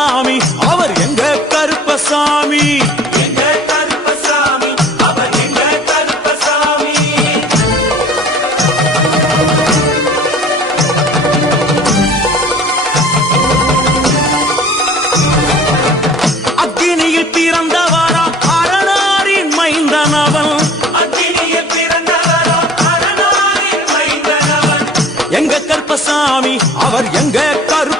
கருப்பசாமி அவர் எங்க கருப்பசாமி எங்க கருப்பசாமி அவர் எங்க கருப்பசாமி அக்னியில் பிறந்தவரா அரணாரின் மைந்தனவன் அக்னியில் பிறந்தவரா அரணாரின் மைந்தனவன் எங்க கருப்பசாமி அவர் எங்க கருப்பசாமி